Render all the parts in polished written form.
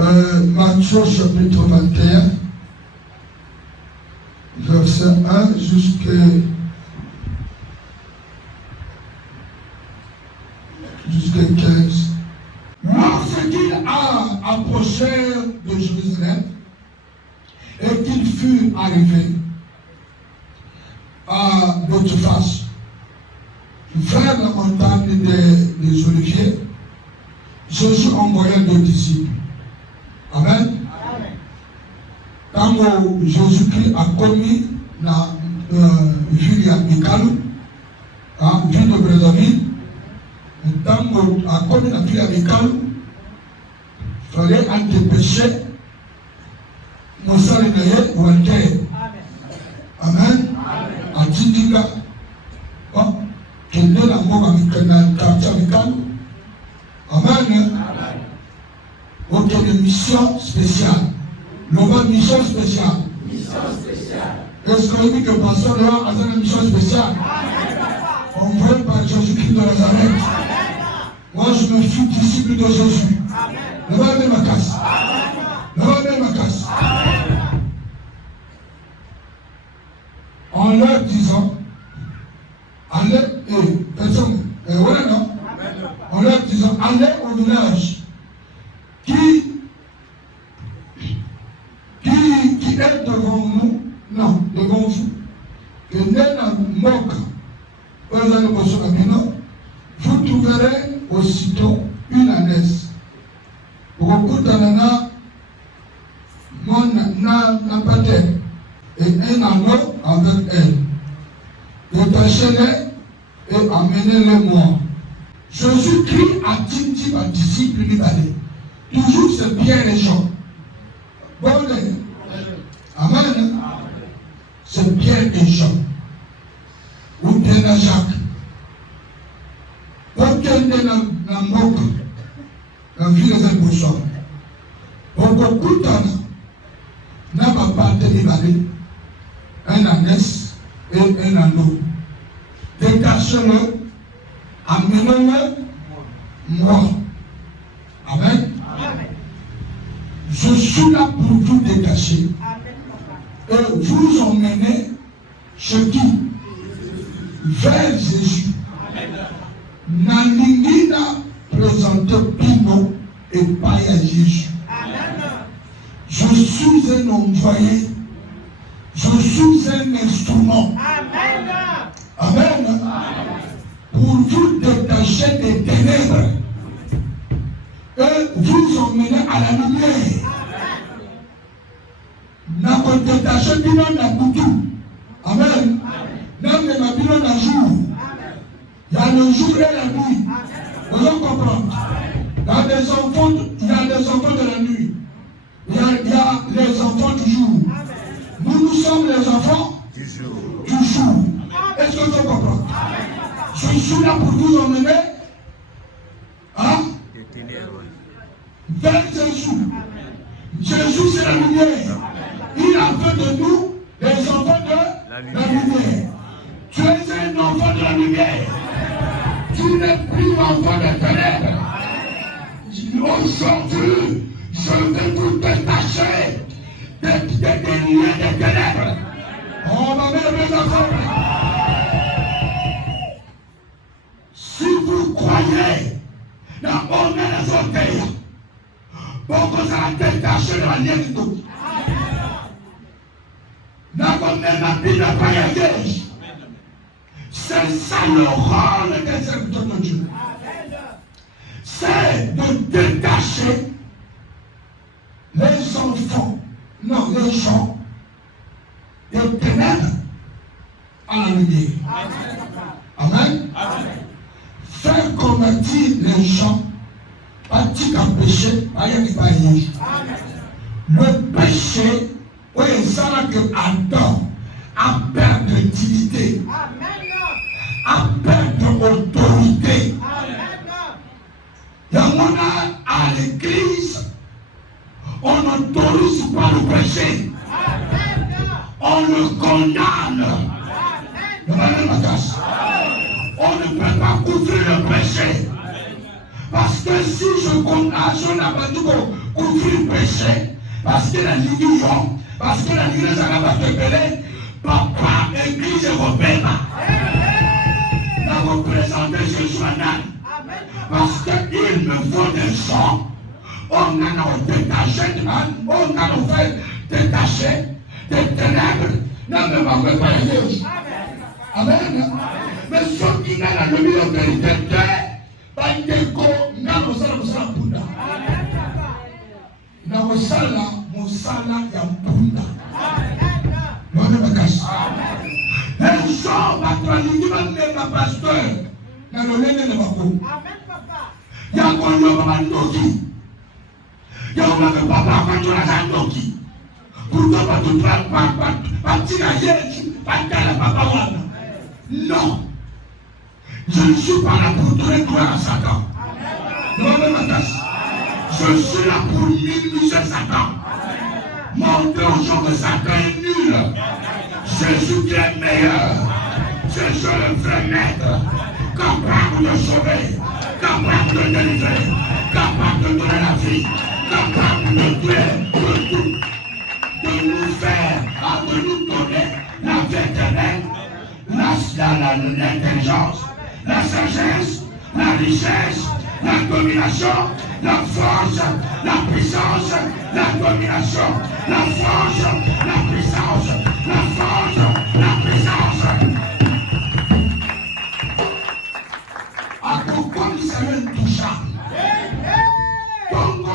Matthieu chapitre 21, verset 1 jusqu'à 15. Lorsqu'il a approché de Jérusalem et qu'il fut arrivé à Bethphage, vers la montagne des Oliviers, Jésus envoya 2 disciples. Amen. Quand Jésus-Christ a commis la ville à Mikalu, ville de Brazzaville, quand a commis la ville à Mikalu, il fallait en dépêcher Moussa Lénaye ou en terre. Amen. À Tindika, qui est dans la mort à Mikalu. Amen. Donc, une mission spéciale. L'on mission spéciale. Est-ce qu'on dit que le pasteur Léon a une mission spéciale? Envoyé par Jésus-Christ de Nazareth. Moi, je me suis disciple de Jésus. Levez ma casse. Levez ma casse. En leur disant, allez, personne, voilà non? En leur disant, allez au village qui est devant nous, non, devant vous, que Nena Moka, vous trouverez aussitôt une ânesse. Beaucoup d'anana, n'a pas d'air, et un anneau avec elle. Détachez-les et amenez-les-moi. Jésus-Christ a dit à disciple d'aller. Toujours c'est bien les gens. Bon, amen. C'est bien les gens. Ou bien la Jacques. Ou bien la Moka. La vie des imposants. Beaucoup de temps, n'a pas délivré un ânesse et un anneau. Détachez-le, amenez-le, moi. Amen. Je suis là pour vous détacher et vous emmener chez qui? Vers Jésus. Naningina présente Pino et pas à Jésus. Je suis un envoyé. Je suis un instrument. Amen. Pour vous détacher des ténèbres et vous emmener à la lumière. N'a pas détaché bilan d'un boutou. Amen. N'a même pas bilan d'un jour. Il y a le jour et la nuit. Vous en comprenez? Il y a des enfants de la nuit. Il y a les enfants du jour. Nous sommes les enfants du jour. Est-ce que vous comprenez? Je suis là pour vous emmener vers Jésus. Jésus, c'est la lumière. Il a fait de nous les enfants de la lumière. Tu es un enfant de la lumière. Tu n'es plus enfant des ténèbres. Aujourd'hui, je vais vous détacher des liens des ténèbres. On va mettre mes enfants. Si vous croyez dans on est les orteils, pour que ça va détacher de la lien de tout. C'est ça le rôle des serviteurs de Dieu. C'est de détacher les enfants, non, les gens, des ténèbres à la lumière. Amen. Faire convertir les gens, partir en péché, le péché, oui, ça là que Adam a perdu d'utilité, a perdu d'autorité. Il y a à l'église, on n'autorise pas le péché, on le condamne. On ne peut pas couvrir le péché. que si je condamne, on n'a pas tout couvrir le péché, parce que la religion, parce que la religion, ça n'a pas te belé, papa, église européenne, n'a représenté Jésus en parce qu'il me faut des gens, on a détaché de man, on a fait détacher des ténèbres, non, mais on ne peut pas les juges. Amen. Mais ceux qui n'ont le milieu de l'autorité, bandeko nga mosala mpunda na mosala ya mpunda none makasi ezo bato balingi bamema pasteur na lolenge na bango ya koloba bandoki yaomaka papa akwatolaka ndoki pourkoi bato batina yesu batala papa wana non. Je ne suis pas là pour donner gloire à Satan. Je suis là pour minimiser Satan. Montrer aux gens que Satan est nul. Jésus qui est meilleur. Jésus le vrai maître. Capable de sauver. Capable de délivrer. Capable de donner la vie. Capable de tuer. De nous faire. De nous donner la vie éternelle. L'intelligence. La sagesse, la richesse, la domination, la force, la puissance, la domination, la force, la puissance, la force, la puissance. À pourquoi nous sommes intouchables? Donc,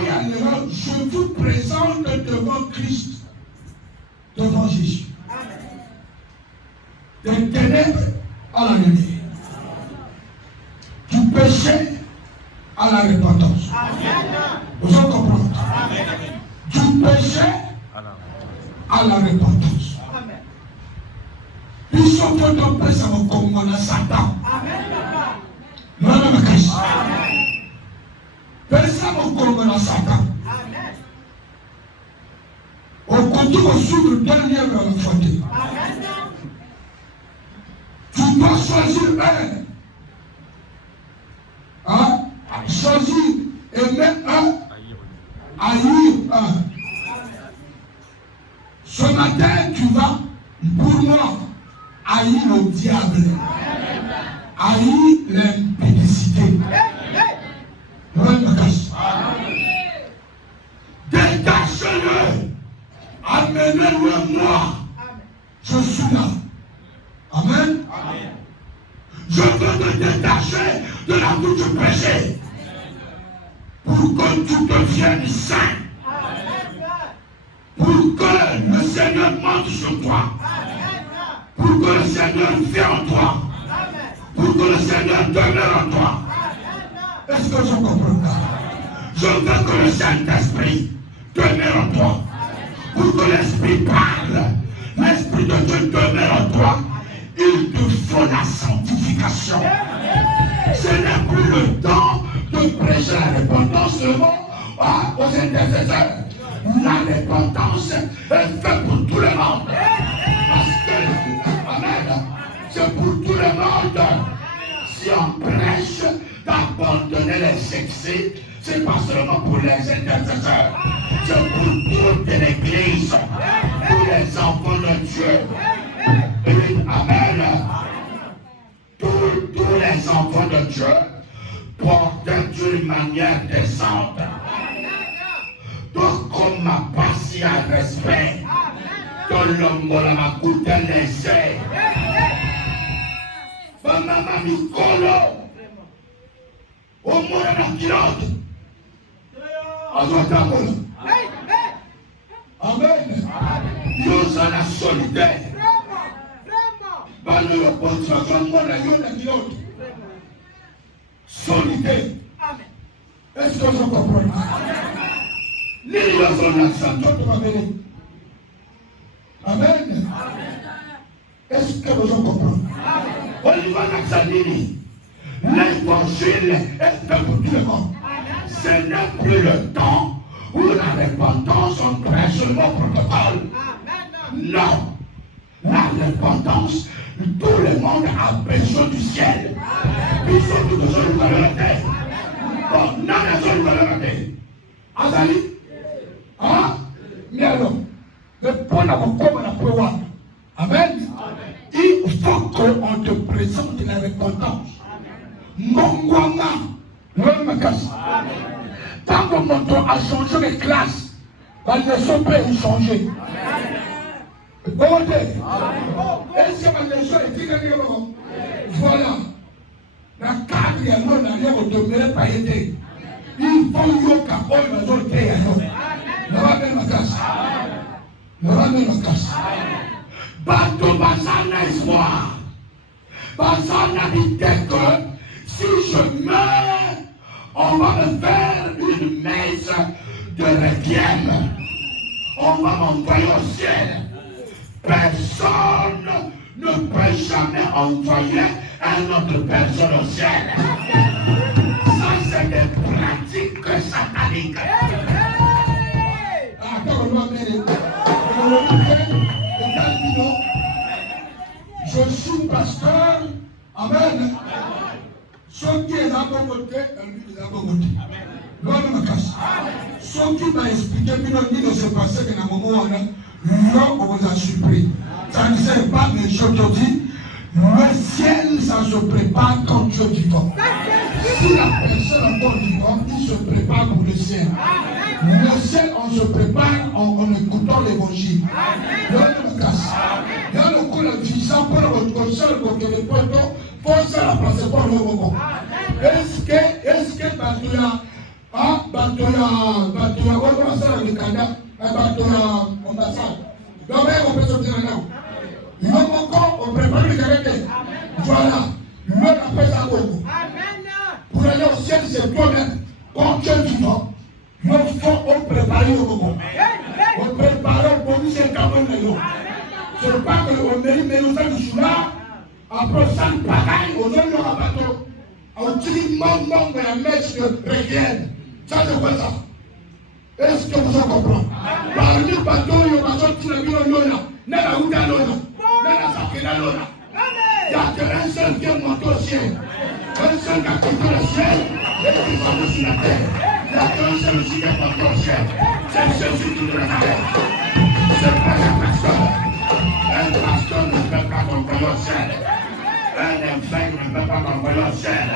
je vous présente devant Christ, devant Jésus. Des ténèbres à la lumière. Du péché à la repentance. Vous en comprenez? Du péché à la repentance. Ils sont tous en paix, ça va comme on Satan. Non, non, Christ. Personne ne comprend Satan. On continue à suivre le dernier vers la faute. Tu dois choisir un. Choisir et même un, haïr un. Ce matin, tu vas, pour moi, haïr le diable, haïr l'impudicité. Détachez-le, amenez-le moi. Je suis là. Amen. Je veux te détacher de la route du péché pour que tu deviennes saint, pour que le Seigneur monte sur toi, pour que le Seigneur vienne en toi, pour que le Seigneur demeure en toi. Est-ce que je comprends ça? Je veux que le Saint-Esprit demeure en toi, pour que l'Esprit parle, l'Esprit de Dieu demeure en toi. Il te faut la sanctification. Ce n'est plus le temps de prêcher la repentance seulement aux intercesseurs. La repentance est faite pour tout le monde. Parce que, amen, c'est pour tout le monde. Si on prêche d'abandonner les excès, c'est pas seulement pour les intercesseurs. C'est pour toute l'église, pour les enfants de Dieu. Amen. Tous les enfants de Dieu portent d'une manière décente. Donc, comme ma passe à respect, que l'homme m'a coûté l'essai. Maman Mikolo, au moins la kilote. Amen. Nous en la solitaire. Solité. Est-ce que je comprends? Amen. Est-ce que je comprends? L'évangile est fait pour tout le monde. Ce n'est plus le temps où la repentance on prêche le protocole. Non. La repentance, tout le monde a besoin du ciel. Ils ont tout besoin de la terre. Bon, non, Azali. Hein? Mais alors, le point à vous comme on a pu voir. Amen. Il faut qu'on te présente la repentance. Mongwanga, l'homme casse. Tant que mon ton a changé de classe, les leçons peuvent changer. Est-ce que ma leçon est tirée? Voilà. La cadre, il y a non, il y a un demeuré pas été. Il faut que la zone était à nous. Le roi de ma casse. Le roi de ma casse. Bateau Bazana espoir. Bazana dit que si je meurs, on va me faire une messe de requiem. On va m'envoyer au ciel. Personne ne peut jamais envoyer une autre personne au ciel. Ça, c'est des pratiques sataniques. Je suis pasteur. Amen. Ceux qui est à mon côté, lui est à mon côté. L'homme me casse. Ceux qui m'a expliqué, qui ne se passait que dans le moment où l'homme vous a surpris. Ça ne sert pas, mais je te dis, le ciel, ça se prépare quand Dieu vivant. Si la personne encore vivante, il se prépare pour le ciel. Le ciel, on se prépare en écoutant l'évangile. L'homme me casse. Il y a le coup de puissance pour le conseil pour que les poteaux fassent la place pour le moment. Est-ce que Batoya, on va faire le Canada, Batoya, ambassade. Donc, on peut sortir là. L'homme encore, on prépare le Canada. Voilà. L'homme appelle ça Congo. Pour aller au ciel, c'est toi-même. Quand tu es vivant, l'homme faut préparer le Congo. On prépare le Congo, c'est quand même. Ce n'est pas qu'on mérite, mais nous sommes là. Après ça, pareil, on donne le bateau. On dit, maman, la messe de Requiem. Ça, c'est quoi ça? Est-ce que vous en comprenez? Parmi les bateaux, il y a un bateau qui n'a pas de lona. N'a pas de lona. N'a pas de lona. Il n'y a qu'un seul qui est monté au ciel. Un seul qui a quitté le ciel et qui va dessus la terre. Il n'y a qu'un seul qui est monté au ciel. C'est celui qui est la terre. C'est pas un pasteur. Un pasteur ne peut pas contrôler au ciel. Un évêque ne peut pas contrôler au ciel.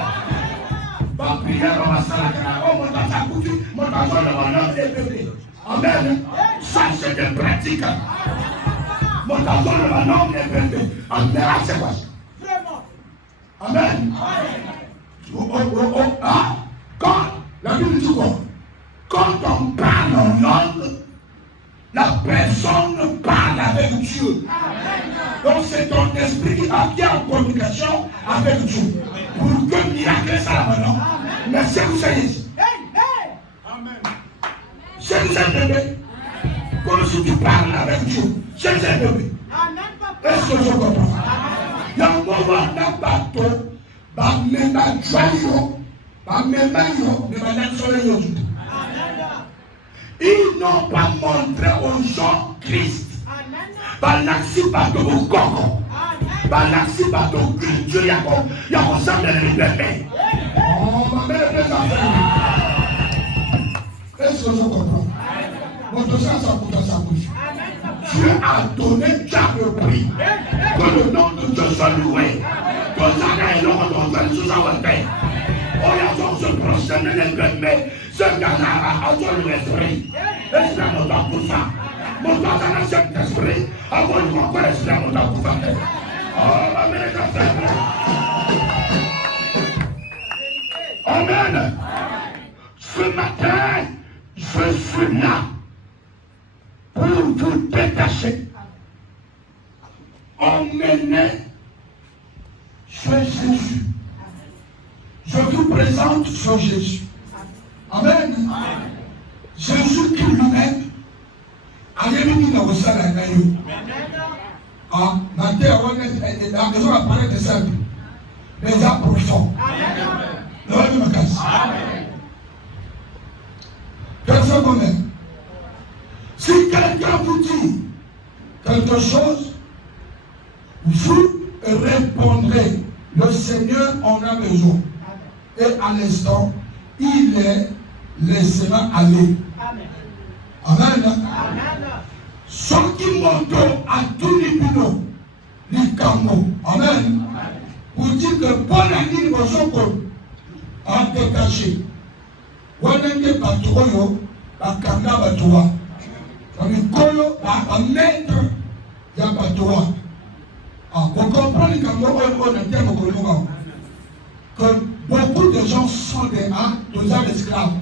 Bon, prière, on va s'arrêter. Oh, mon tata, mon tata, mon nom est bébé. Amen. Ça, c'est des pratiques. Mon tata, mon nom est bébé. Amen. C'est quoi? Vraiment. Amen. Quand la Bible dit quoi? Quand on parle en langue, la personne parle avec Dieu. Donc c'est ton esprit qui est en communication avec Dieu. Pour que miracle ça maintenant. Mais c'est vous savez. C'est vous savez bébé. Comme si tu parles avec Dieu. C'est vous savez bébé. Est-ce que je comprends? Il y a un moment dans le bateau. Ils n'ont pas montré aux gens Christ. Balaxi bateau au coco. Balaxi bateau culture yako. Yako ça me répète. Oh ma mère est est-ce que je comprends? Mon dossier ça coûte sa bouche. Dieu a donné déjà le prix. Que le nom de Dieu soit loué. Que ça n'ait l'homme d'entendre sous sa terre. Oh il y a se prosterne les bébés. Ce gars-là a besoin de l'esprit. Et c'est mon temps pour ça. Mon temps dans cet esprit. Avant de m'encore c'est mon temps pour ça. Oh ma mère est Amen. Ce matin, je suis là pour vous détacher. Emmenez sur Jésus. Je vous présente sur Jésus. Amen. Jésus qui lui-même a réuni dans le salaire. Ah, la terre, la maison apparaît de simple. Les arbres profonds. Personne ne connaît. Si quelqu'un vous dit quelque chose, vous répondrez, le Seigneur en a besoin. Et à l'instant, il est laissera aller. Amen. Soki moto atuni bino likambo. Amen. Pour dire que bon année bozoko a détaché. Wanenge batoyo bakanga batoa. Bamikolo ba maître ya batoa. Vous comprenez que beaucoup de gens sont des esclaves.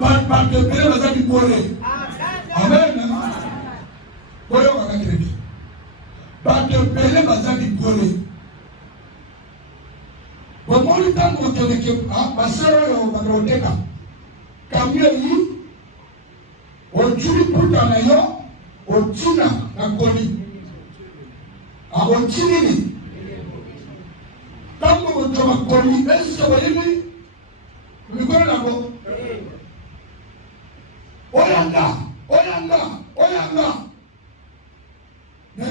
Par de payer les amis volés. Amen. Par de payer les amis volés. Bon, moi, le temps où on dit ma soeur est quand on tue pour ta maison, on tue la colis. On tue. Quand on tue la colis, est-ce que vous voyez? Vous connaissez la voix? Oyanga.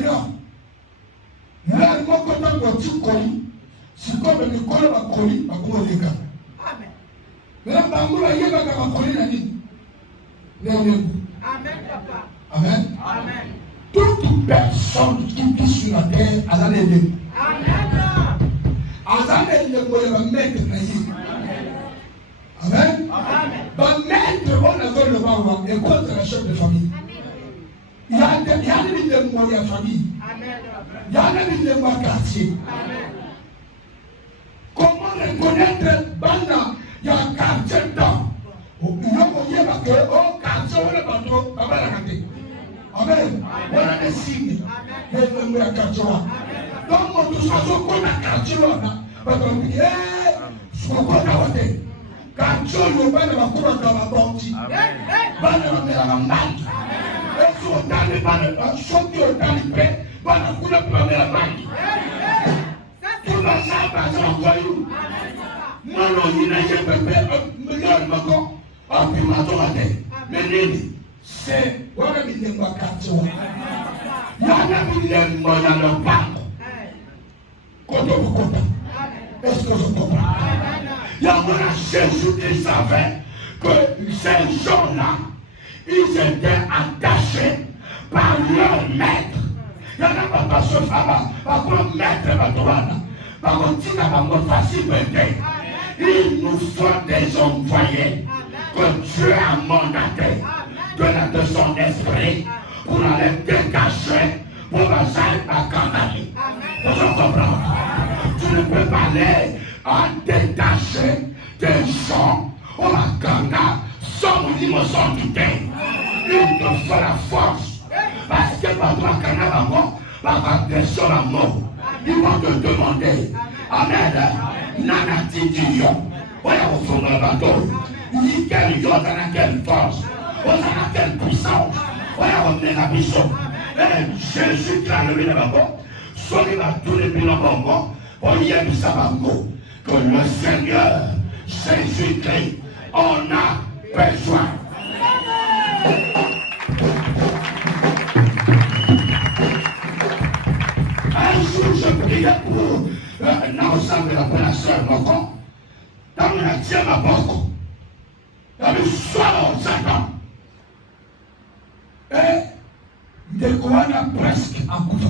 Non. Là, moi, quand on tue colis, c'est comme le colis va colis, va comment les gars. Amen. Mais là, Bangoula, il y a un colis là. Amen, papa. Amen. Toute personne qui vit sur la terre, elle a l'aider. Amen. Elle a l'aider pour le mettre dans Amen. Va mettre on a fait le vent et contre la chef de famille. Il y a des moyens famille. Il y a des moyens quartier. Comment reconnaître Banda? Il y a un quartier dedans. Amen. Voilà les signes. Donc, tout ça, qu'on a quartier là. Parce qu'on dit, ce qu'on a voté. Quartier, on va le voir dans la banque. Va le mettre dans la banque. Et si on a les balles, sauf qu'on a les paix, va le coup de première banque. Tout va ça, va se renvoyer. Non, il n'a pas million de macons. Ah, puis ma tomate. Mais Nini, c'est. Voilà, il n'y a pas quartier. Il y a un million de moyens dans le banque. Est-ce que vous comprenez? Il y a un Jésus qui savait que ces gens-là, ils étaient attachés par leur maître. Il y en a pas ce femme, par contre, maître, par contre, il n'y a pas de facilité. Il nous faut des envoyés que Dieu a mandatés de son esprit pour aller décacher pour passer à Canada. Vous comprenez? Tu ne peux pas aller à détacher des gens au Canada sans nous sans douter. Il te faut la force. Parce que par toi, Canada, par agression à mort, ils vont te demander. Amen. Nana Tidio. Voilà au fond de la bateau. Il quel yon, dans quelle force, on a quelle puissance. Voilà on est la mission. Et Jésus qui a levé le bateau. Soyez à tous les bilans bonbons, pour y aller que le Seigneur Jésus-Christ en a besoin. Un jour, je priais pour un ensemble de la sœur Boko. Dans la tienne à Boko. Dans le soir, on s'attend. Et de quoi on a presque à bout de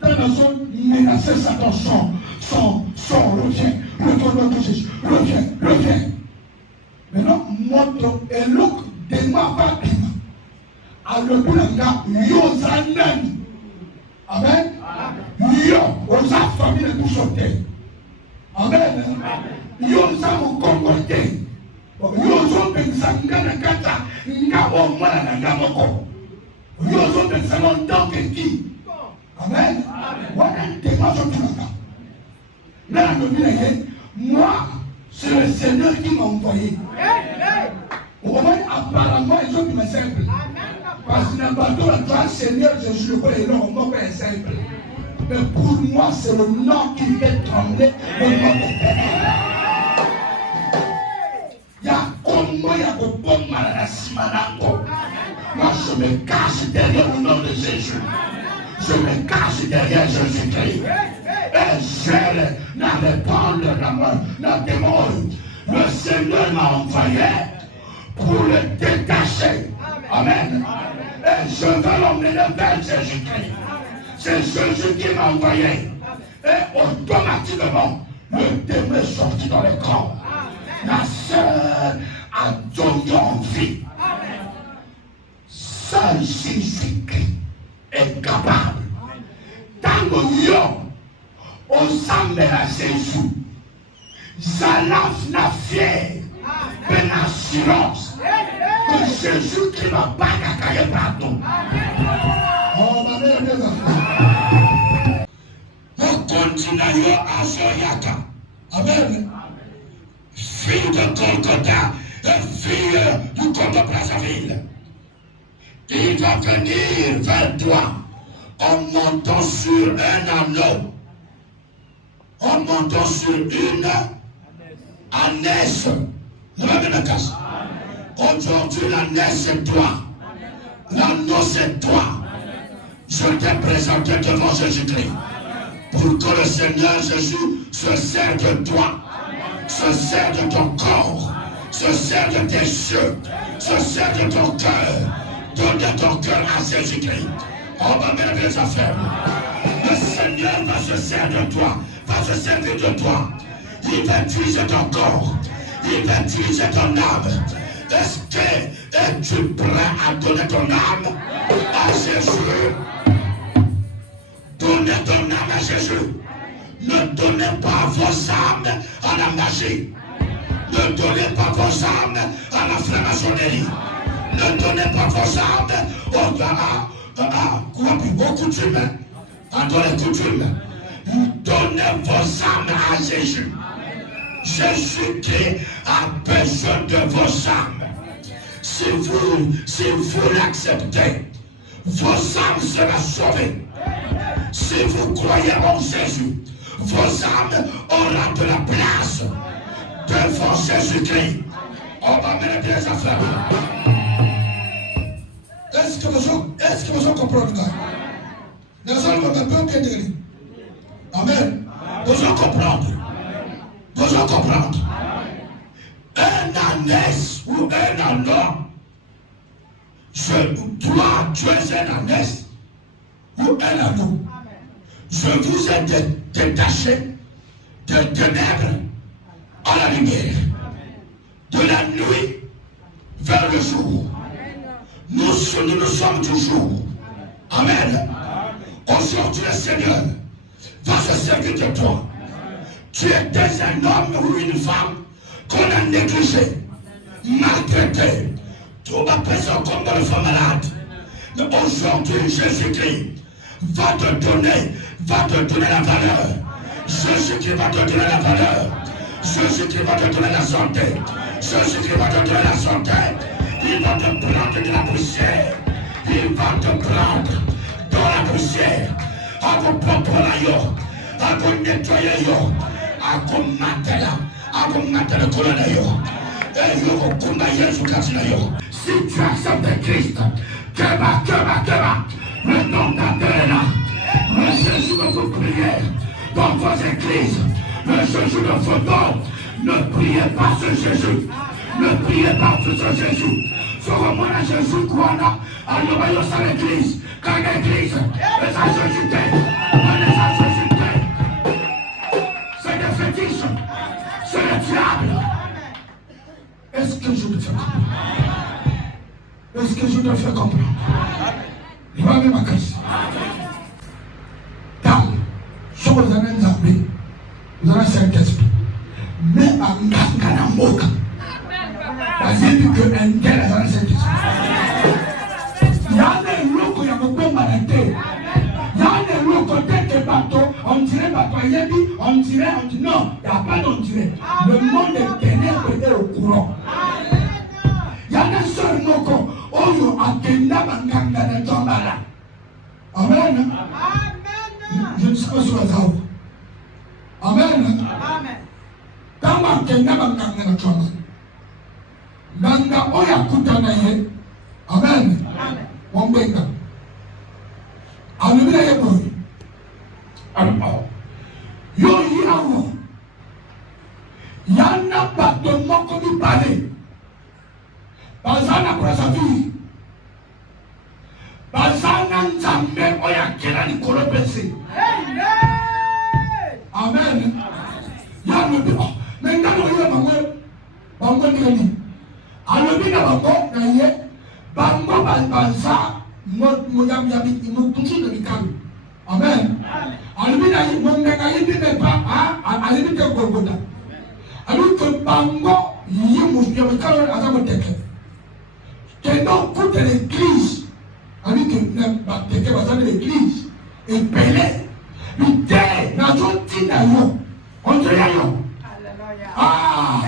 dans la zone menacée, Satan, reviens. Maintenant, moto et l'autre démarre pas bien. Alors, pour le gars, Yozanen. Amen. Yo, on a famille de tout sauter. Amen. Yoza vous comporter. Yozo pensanga na kata, nga o mwana na nga moko. Yozo pensanga en tant que qui? Amen. Moi, c'est le Seigneur qui m'a envoyé. Apparemment, ils ont dit mais simple. Parce que dans le bateau, le Seigneur, je suis le roi et non, mon père est simple. Mais pour moi, c'est le nom qui fait trembler le nom de Ténèbres. Il y a comme moi, il y a comme bon mal à la Simanango. Moi, je me cache derrière le nom de Jésus. Je me cache derrière Jésus-Christ. Et je n'allais prendre la démon. Le Seigneur m'a envoyé pour le détacher. Amen. Et je veux l'emmener vers Jésus-Christ. C'est Jésus qui m'a envoyé. Et automatiquement, le démon est sorti dans le corps. La sœur a donné envie. Seul Jésus-Christ est capable. Dans le lion, au sang de la Jésus, Zalaf n'a fière, mais l'assurance que Jésus qui n'a pas cacaillé partout. Oh, ma mère, nous continuons à Zoyaka. Amen. Fille de Golgotha, fille du comte de Brazzaville. Il va venir vers toi en montant sur un anneau, en montant sur une ânesse. Aujourd'hui, l'ânesse c'est toi. L'anneau c'est toi. Je t'ai présenté devant Jésus-Christ pour que le Seigneur Jésus se sert de toi, se sert de ton corps, se sert de tes yeux, se sert de ton cœur. Donne ton cœur à Jésus-Christ. On va mettre les affaires. Le Seigneur va se servir de toi, va se servir de toi. Il va utiliser ton corps, il va utiliser ton âme. Est-ce que es-tu prêt à donner ton âme à Jésus? Donnez ton âme à Jésus. Ne donnez pas vos âmes à la magie. Ne donnez pas vos âmes à la franc-maçonnerie. Ne donnez pas vos âmes aux coutumes. Dans les coutumes. Donnez vos âmes à Jésus. Jésus qui a besoin de vos âmes. Si vous l'acceptez, vos âmes seront sauvées. Si vous croyez en Jésus, vos âmes auront de la place devant Jésus-Christ. On va mettre les affaires. Est-ce que vous comprenez ça? Nous allons me bien dire. Amen. Vous allez comprendre. Vous allez comprendre. Un ânesse ou un anneau. Toi, tu es un ânesse ou un anneau. Je vous ai détaché de ténèbres à la lumière, de la nuit vers le jour. Nous sommes toujours. Amen. Aujourd'hui, le Seigneur va se servir de toi. Tu étais un homme ou une femme qu'on a négligé, maltraité. Tu vas passer comme dans le femme malade. Mais aujourd'hui, Jésus-Christ va te donner la valeur. Jésus-Christ va te donner la valeur. Jésus-Christ va te donner la santé. Jésus-Christ va te donner la santé. Il va te prendre de la poussière. Il va te prendre dans la poussière. À vous proposer, à vous nettoyer, à vous mettre le colonel. Et vous combattre sur la. Si tu acceptes Christ, le nom d'Adèle là, le Jésus de vos prières, dans vos églises, le Jésus de vos dons, ne priez pas ce Jésus. Ne priez pas sur ce Jésus. Sur le monde de Jésus, quoi là, à l'oreille à l'église, quand l'église, les ajoutés, les ajoutés. C'est des fétiches, c'est le diable. Est-ce que je te fais comprendre? Est-ce que je te fais comprendre? Il va même à casser. Dans, sur les années d'Abbé, vous avez un Saint-Esprit. Mais à Nganamoka. Parce que un tel est dans le Saint-Esprit. Il y a des loups qui ont beaucoup malade. Il y a des loups qui ont des bateaux. On dirait bateau. On dirait, non, il n'y a pas d'on dirait. Le monde est ténèbres est au courant. Il y a des seuls mots qui ont atteint Ngana Jambala. Amen. Je ne sais pas sur la table. Amen. Quand on atteint Ngana Jambala. Nanga oya kutana ye. Amen. Wambenga. Alubira ye boy. Alors, yo yawo. Yana pas de moko du palais. Bana Brazzaville. Bazana Nzambe oyakela likolo pese. Amen. Ya lobi. Mais ngalo yo bango ngeli. Alobi na bango na ye bango banza mo ya mo toujours de likalo. Amen. Alobi na ye mo ngaka ye ne pas alibi te Golgotha. Alors que bango ye mo ya likalo azamo teke. Que non pour l'église. Alors que teke bazana l'église et belé. Mite na zoti na yo. On dirait yo. Ah!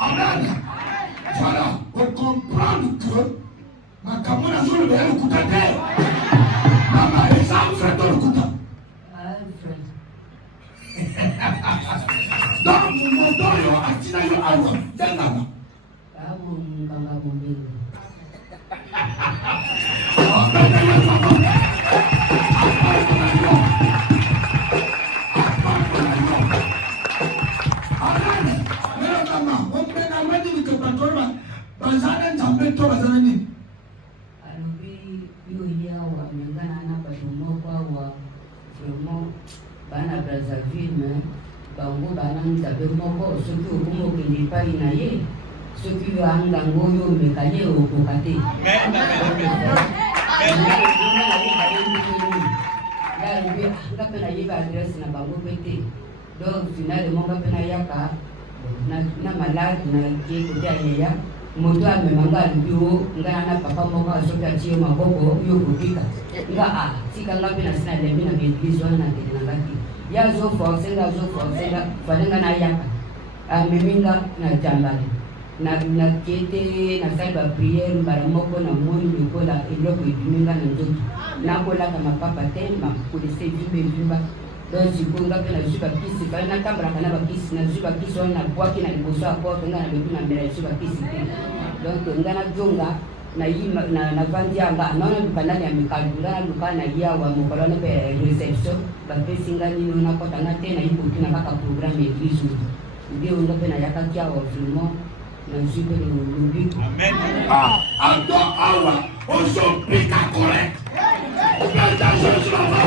Amen. Voilà, on comprend que ma camarade sur le verre le coutaté. Maman, les enfants dans le couta. Donc, mon don, yo, atina yo, awa, denana. Bana Brazzaville, mais bango bana nzabe moko soki okumo kende epai na ye soki angango oyo omekanye okoka te yalobi nga mpe nayeba adresse na bango mpe te donc finalement nga mpe nayaka na malade nakie kote ya yeya moto amemanga alobi o nga na papa moko asoki atie maboko yo kobika nga tika nga mpe nasi nalembi na baeglise wana nakende na ngaki ya zo force nga fale nga nayaka ameminga na jambale na kete na sali ba prière mbala moko na moni lokola eloko ebiminga na nzoto nakolaka mapapa te makolese vimba donc sikoyo nga mpe nazwi bakisi fale natambolaka na bakisi nazwi bakisi wana nabwaki na liboso ya porte nga nalobi na mbela nazwi bakisi te donc nga najonga navandi yanga naona lupanani ya mikalo nga naluka na yawa mokolo wana mpe reception bapesi nga nino nakota nga te nayikoki na kaka programme église nde nga mpe nayakaki awa vraiment nazwi mpe lobiko ando awa ozopika correct ubeta zoslava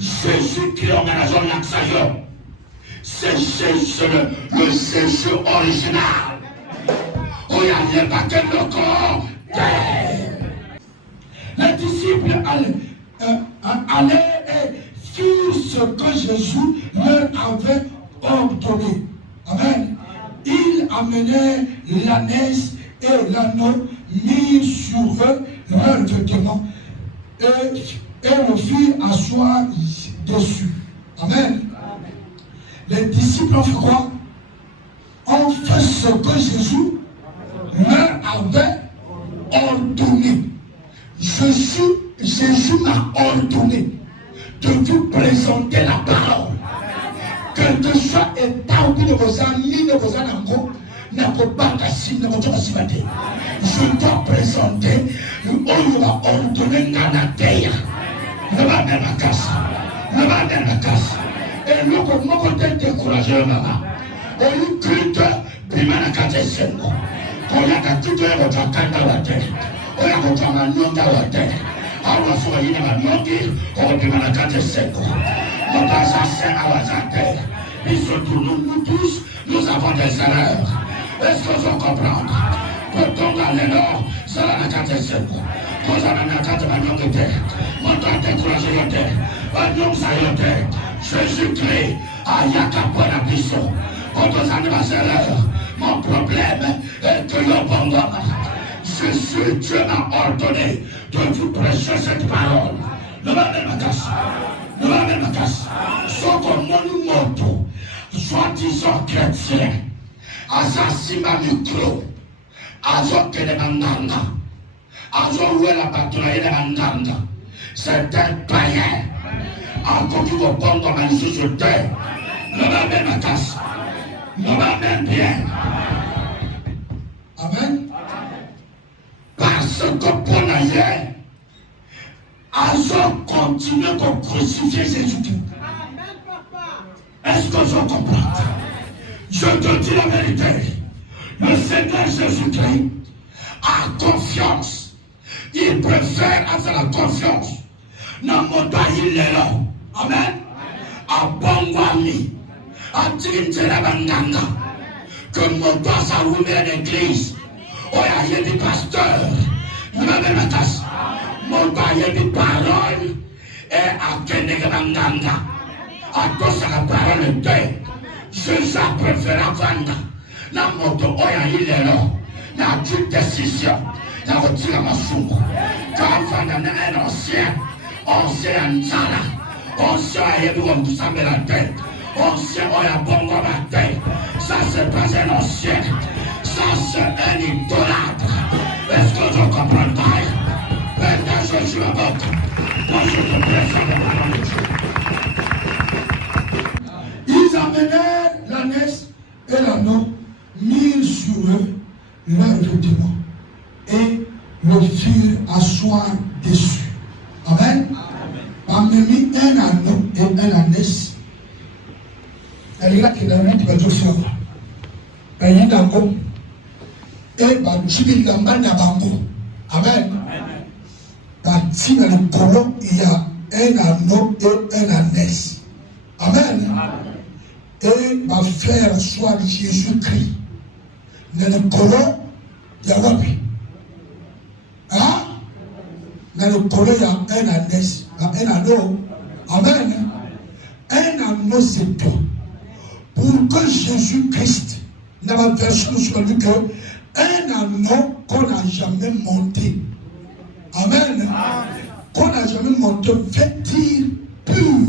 Jésus-Christ organisation l'accession. C'est Jésus, le Jésus original. On y a pas que le corps. Les disciples allaient faire ce que Jésus leur avait ordonné. Amen. Il amenait l'ânesse et l'anneau mis sur eux leurs vêtements et le fit asseoir dessus. Amen. Les disciples ont fait quoi? Ont fait ce que Jésus leur avait ordonné. Jésus m'a ordonné de vous présenter la parole. Quel que soit l'état où de vos amis, de vos amis, je dois présenter où il va ordonner dans la terre. Ne va pas la casse. Ne va pas la casse. Et nous, comme nous, on est découragés, maman. Et nous, culte, puis ma la casse, c'est bon. Quand il y a tout le monde qui a la terre. On a contre un nom dans la terre. Alors, il faut y aller à l'autre, on peut la casse, c'est bon. Nous pas assassins à la terre. Et surtout, nous tous, nous avons des erreurs. Est-ce que vous comprenez? Pourtant, dans les nord, ça la casse, c'est bon. Quand on a la casse, on a la terre. Jésus-Christ, mon problème est que le bon Jésus, Dieu m'a ordonné de vous prêcher cette parole. Ne va pas me casser. Ne va pas me casser. Soit comme mon soi-disant chrétien, assassin micro, azo que de mandanda, azo où est la bataille de mandanda. C'est un païen. akoki kobongama lisusu te. Loba amen makasi. Loba amen bien. Amen. Parce que pour la hier, ils continué à crucifier Jésus-Christ. Est-ce que je comprends? Je te dis la vérité. Le Seigneur Jésus-Christ a confiance. Il préfère avoir la confiance. Dans mon temps, il est là. Amen. A Bongwami, a Tintela Banganga, que mon temps ça ouvert l'église. Oh, il y a des pasteurs. Vous m'avez ma tasse. Mon temps, il y a des paroles. Et à Kenega Banganga. À cause de la parole de Jésus a préféré vendre. Dans mon temps, oh, il est là. Il y a une décision. Il y a retiré ma soupe. Quand on a un ancien Nzala. Ancien Ayebu tout ça met la tête. Ancien Oyabongo la tête. Ça c'est pas un ancien. Ça c'est un idolâtre. Est-ce que je comprends pas? Maintenant je suis à votre. Moi je te présente la parole de Dieu. Ils amenèrent l'ânesse et l'anneau, mirent sur eux leur vêtement et le firent asseoir dessus. Amen. On m'a mis un anneau et un ânesse. Elle est là qui est dans le monde de Dieu. Elle est dans le monde. Et il y a Amen. Dans le colon, il y a un anneau et un ânesse. Amen. Et ma frère soit Jésus-Christ. Dans le colon, il y a Wabi. Hein? Dans le colon, il y a un ânesse. Un anneau. Amen. Un anneau, c'est tout. Pour que Jésus-Christ, dans la version sur lui, que un anneau qu'on n'a jamais monté. Amen. Qu'on n'a jamais monté, veut dire pur,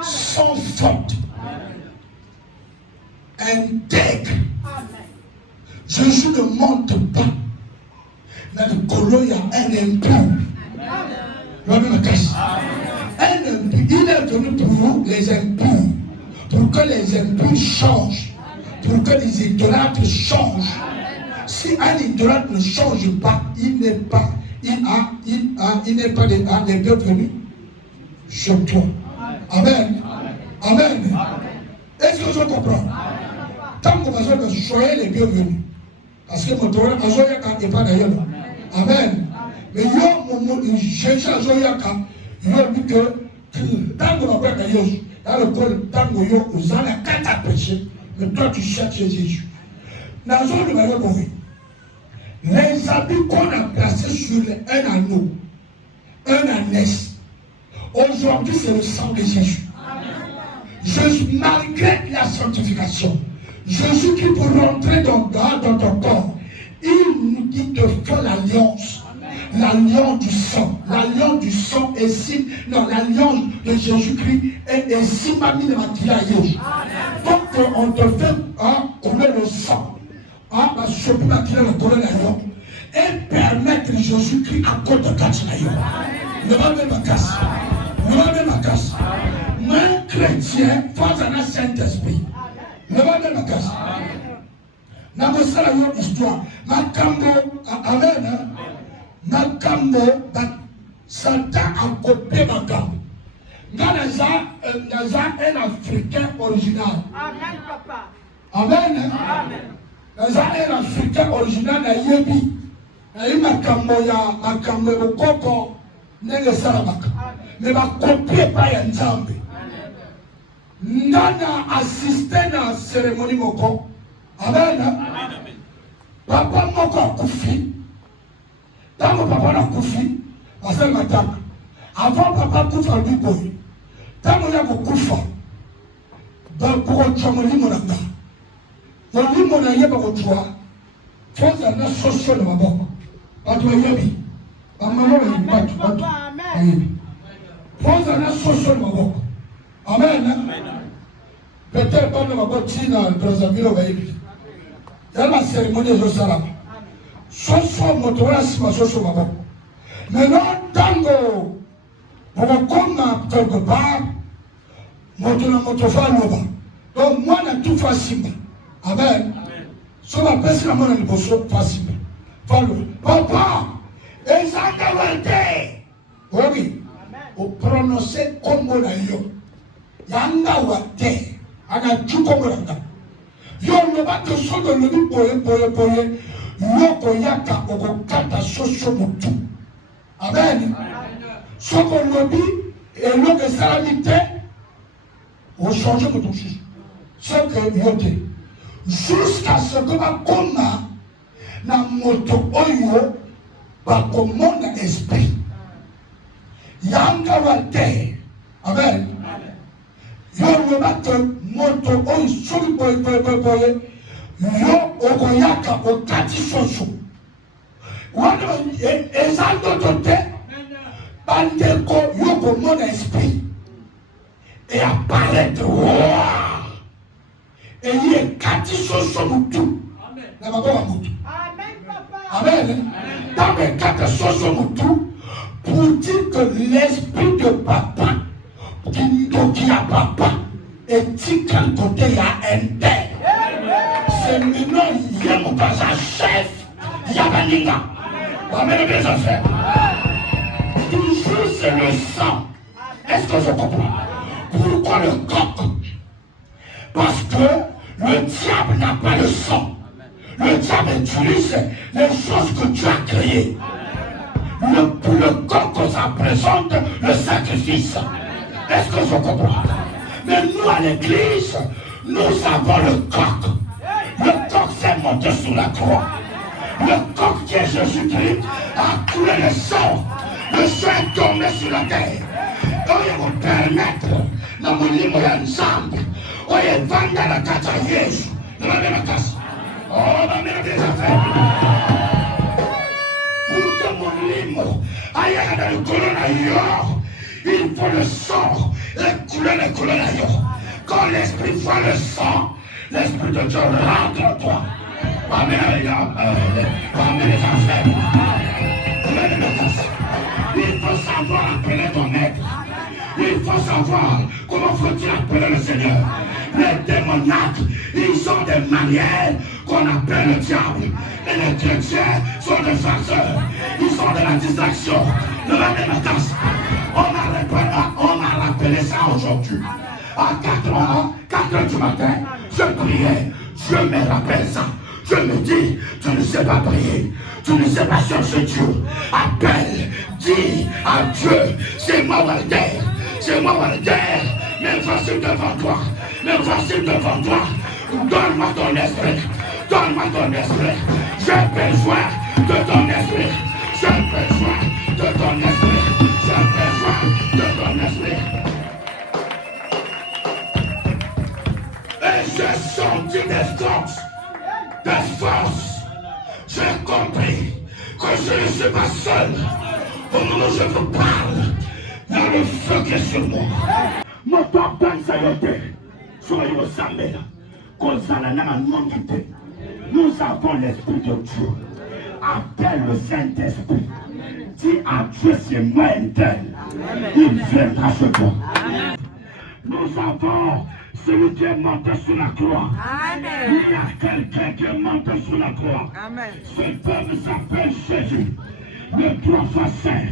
sans faute, intègre. Jésus ne monte pas. Dans le colon, il y a un impur. Il est venu pour vous, les impurs, pour que les impurs changent, pour que les idolâtres changent. Si un idolâtre ne change pas, il n'est pas des bienvenus chez toi. Amen. Amen. Est-ce que je comprends? Tant que vous soyez les bienvenus. Parce que mon tour n'est pas d'ailleurs. Amen. Mais Jésus a dit que tant que vous avez dans le col, tant que vous avez quatre péchés, mais toi tu cherches Jésus. Dans le zone de les habits qu'on a placés sur un anneau, un ânesse, aujourd'hui c'est le sang de Jésus. Jésus, malgré la sanctification, Jésus qui pour rentrer dans ton corps, il te fait l'alliance. L'alliance du sang. L'alliance du sang est signe. Non, l'alliance de Jésus-Christ est signe de maquillage. Donc on te fait couler le sang. Et permettre Jésus-Christ à côté de Katinayo. Ne va même pas casser. Ne va même pas casser. Même chrétien, face à un Saint-Esprit. Ne va même pas casser. N'a pas ça la histoire. Makambo, amen. Makambo, Satan a copié Makambo. Naza un Africain original. Amen, papa. Amen. Amen. Naza un Africain original na yebi. Na yi Makambo ya Makambo Bokoko nenge Saramaka. Mais va copier pas ya Nzambe. Nana assisté na cérémonie moko. Amen. Papa moko akufi. Tant papa n'a koufi, parce que maintenant, avant papa koufa lui boy. Tant qu'il y a koufa, pour qu'on soit mon anga. Pour lui mon aïe pour qu'on soit, faut que la social de ma boque. Pas de yabi. Pas maman et pas de yabi. Faut que la social de ma boque. Amen. Peut-être pas de ma boque si dans le président va y. Il y a la cérémonie de Salam. Soso motora si ma soso mabo. Maintenant tango comme quelque part, donc moi, je tout facile. Amen. So la personne a mon émotion facile. Papa, et ça a oui, au prononcer comme on a eu. Yanga wate, ana chuko yanga. Yo no ba to so do ni boye. Yo ko yaka okokata soso mutu. Amen. Soko lobi et lo que salamité au changer de ton juge. Ce que yote. Jusqu'à ce que ma koma na moto oyo ba komona esprit. Yanga wate. Amen. Yo no ba to moto oyo soli boye. Yo okoyaka okati soso. Wana ezando tote bandeko yo komona esprit et apparaître et y est kati soso mutu na baba mutu. Amen. Dans les quatre soso mutu pour dire que l'esprit de papa qui a papa et dit qu'un côté il y a un père. C'est maintenant il y a mon passage chef. Il y a Baninga. Amen, mes affaires. Toujours c'est le sang. Est-ce que je comprends? Pourquoi le coq? Parce que le diable n'a pas le sang. Le diable utilise les choses que tu as créées. Le coq, ça présente le sacrifice. Est-ce que je comprends? Mais nous, à l'église, nous avons le coq. Le coq s'est monté sous la croix. Le coq qui est Jésus-Christ a coulé le sang. Le sang est tombé sur la terre. Il va permettre dans mon livre ensemble. Il va vendre la carte à Jésus. Il va mettre la casse. Oh, va mettre des affaires. Pour que mon livre aille dans le colonne, il faut le sang. Les couleurs d'ailleurs. Quand l'esprit voit le sang, l'esprit de Dieu rentre en toi. Amen les affaires. Il faut savoir appeler ton maître. Il faut savoir comment faut-il appeler le Seigneur. Les démonaques, ils ont des manières qu'on appelle le diable. Et les chrétiens sont des farceurs. Ils sont de la distraction. De la démocratie. On m'a rappelé ça aujourd'hui. À 4 heures du matin, je priais. Dieu me rappelle ça. Je me dis, tu ne sais pas prier, tu ne sais pas chercher Dieu. Appelle, dis à Dieu, c'est moi Walter, c'est moi Walter. Mais voici devant toi, donne-moi ton esprit, donne-moi ton esprit. J'ai besoin de ton esprit, j'ai besoin de ton esprit, j'ai besoin de ton esprit. Et j'ai senti des forces. J'ai compris que je ne suis pas seul. Au moment où je vous parle, il y a le feu qui est sur moi. Mon temps d'anxiété, soyez au sommet, nous avons l'Esprit de Dieu. Appelle le Saint-Esprit. Dis à Dieu, c'est moi interne. Il viendra chez toi. Nous avons celui qui est monté sur la croix. Amen. Il y a quelqu'un qui est monté sur la croix. Amen. Ce peuple s'appelle Jésus. Le 3 fois saint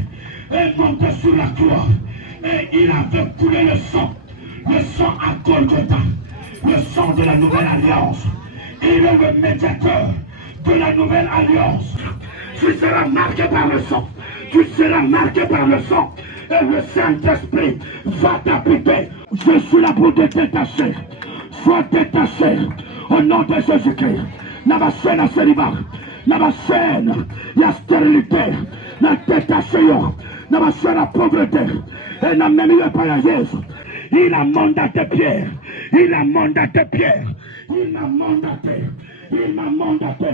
est monté sur la croix. Et il avait coulé le sang. Le sang à Golgotha. Le sang de la nouvelle alliance. Il est le médiateur de la nouvelle alliance. Tu seras marqué par le sang. Tu seras marqué par le sang. Et le Saint-Esprit va t'habiter. Je suis là pour te détacher. Sois détaché au nom de Jésus-Christ. Dans ma chaîne à célibat, dans ma chaîne, il y a stérilité. Dans détaché, dans ma chaîne à pauvreté. Et dans mes milieux par Jésus. Il a mandaté Pierre. Il a mandaté Pierre. Il m'a mandaté. Il m'a mandaté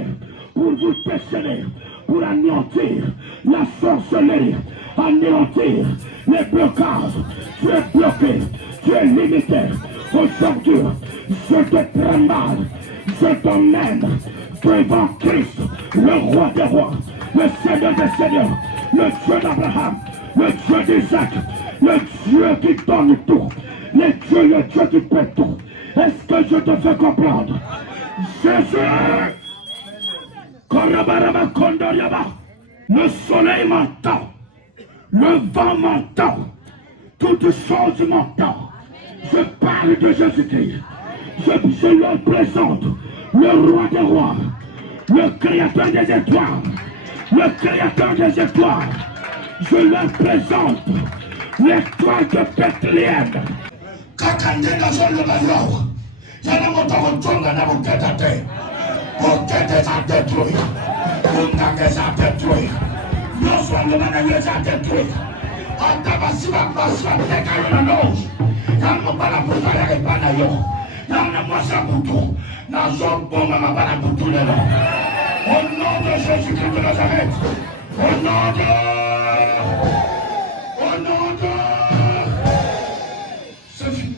pour vous déchaîner, pour anéantir la sorcellerie, anéantir les blocages. Tu es bloqué, tu es limité. Aujourd'hui, je te trimballe, je t'emmène devant Christ, le roi des rois, le Seigneur des seigneurs, le Dieu d'Abraham, le Dieu d'Isaac le Dieu qui donne tout, le Dieu qui peut tout. Est-ce que je te fais comprendre? Jésus, le soleil m'entend, le vent m'entend, toutes choses m'entendent. Je parle de Jésus-Christ. Je leur présente le roi des rois, le créateur des étoiles, le créateur des étoiles. Je leur présente l'étoile de Bethléem. Kakandela zolo bayo. Yana moto tonga na buketa te. Buketa za détruit. Buketa za détruit. Nous sommes le managers à détruire. On tabasiba basiba teka na nose. Yana bala butala ke bana yo. Yana mwasa butu. Na zombonga mabana butu lelo. Au nom de Jésus-Christ de Nazareth. Au nom de... C'est fini.